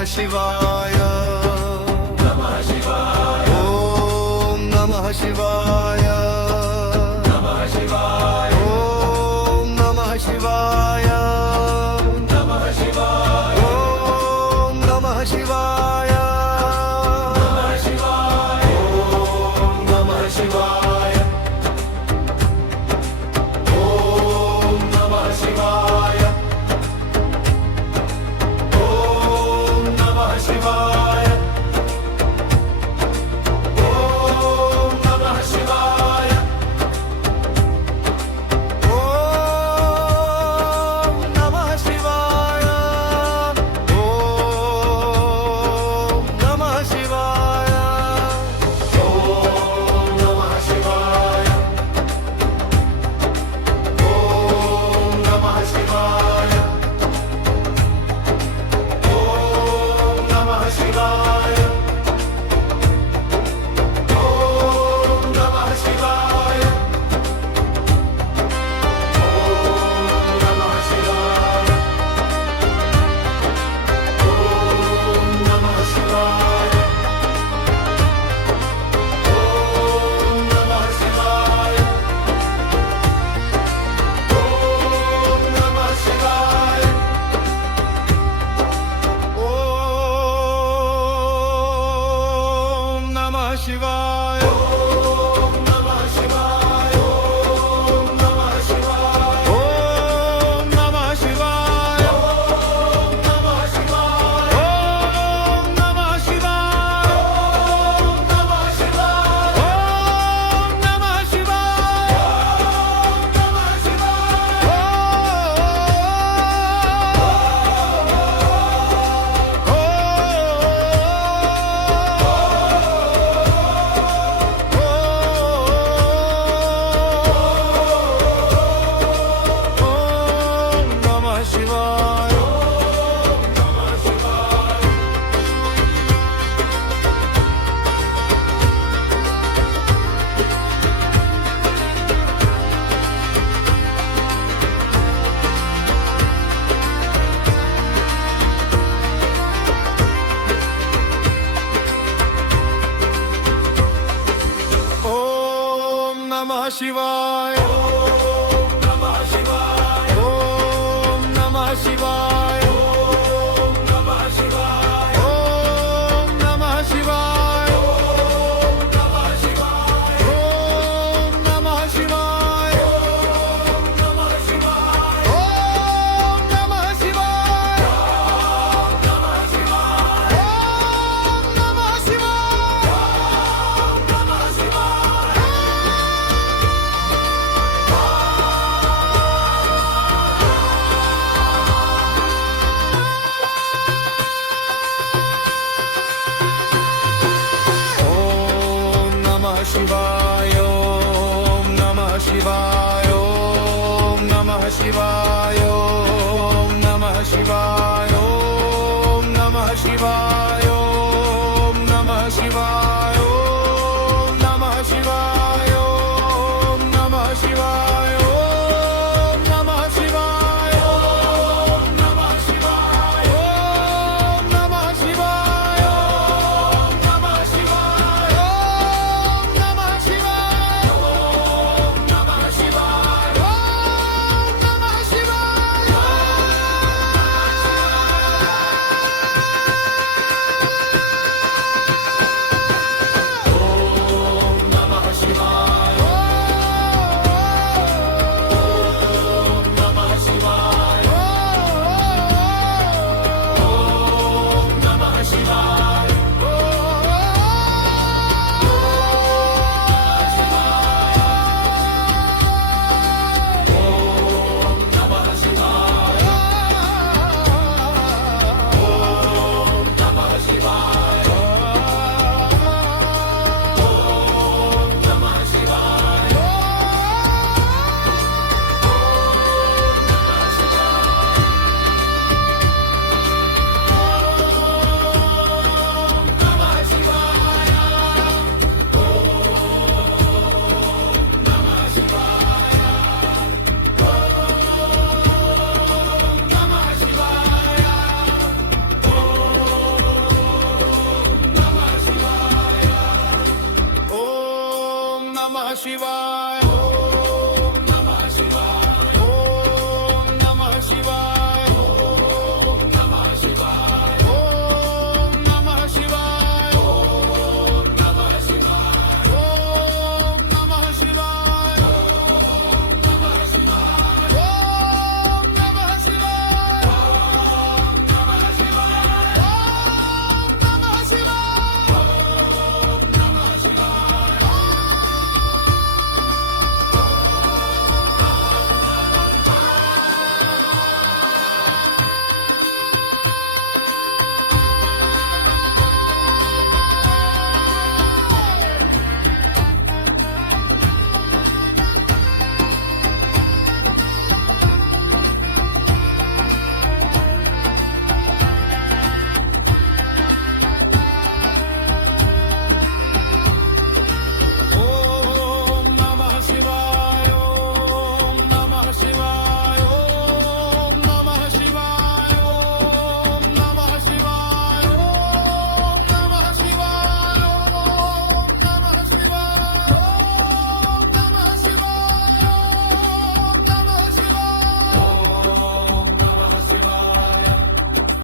नमः शिवाय नमः शिवाय ओम नमः शिवाय नमः शिवाय ओम नमः शिवाय नमः शिवाय ओम नमः शिवाय नमः शिवाय ओम नमः शिवाय ॐ नमः शिवाय ॐ नमः शिवाय ॐ नमः शिवाय ओम नमः शिवाय ओम नमः शिवाय ॐ नमः शिवाय ॐ नमः शिवाय ॐ नमः शिवाय ॐ नमः शिवाय ओम नमः शिवाय ॐ नमः शिवाय ॐ नमः शिवाय ओम नमः शिवाय ॐ नमः शिवाय ओम नमः शिवाय ॐ नमः शिवाय ओम नमः शिवाय नमः शिवाय ओम नमः शिवाय नमः शिवाय ओम नमः शिवाय नमः शिवाय ओम नमः शिवाय ॐ नमः शिवाय ओम नमः शिवाय ॐ नमः शिवाय ओम नमः शिवाय ॐ नमः शिवाय ओम नमः शिवाय नमः शिवाय ओम नमः शिवाय नमः शिवाय ओम नमः शिवाय ओम नमः शिवाय ओम नमः शिवाय ओम नमः शिवाय ओम नमः शिवाय ओम नमः शिवाय ओम नमः शिवाय ओम नमः शिवाय ओम नमः शिवाय ॐ नमः शिवाय ओम नमः शिवाय ॐ नमः शिवाय ओम नमः शिवाय ॐ नमः शिवाय ओम नमः शिवाय नमः शिवाय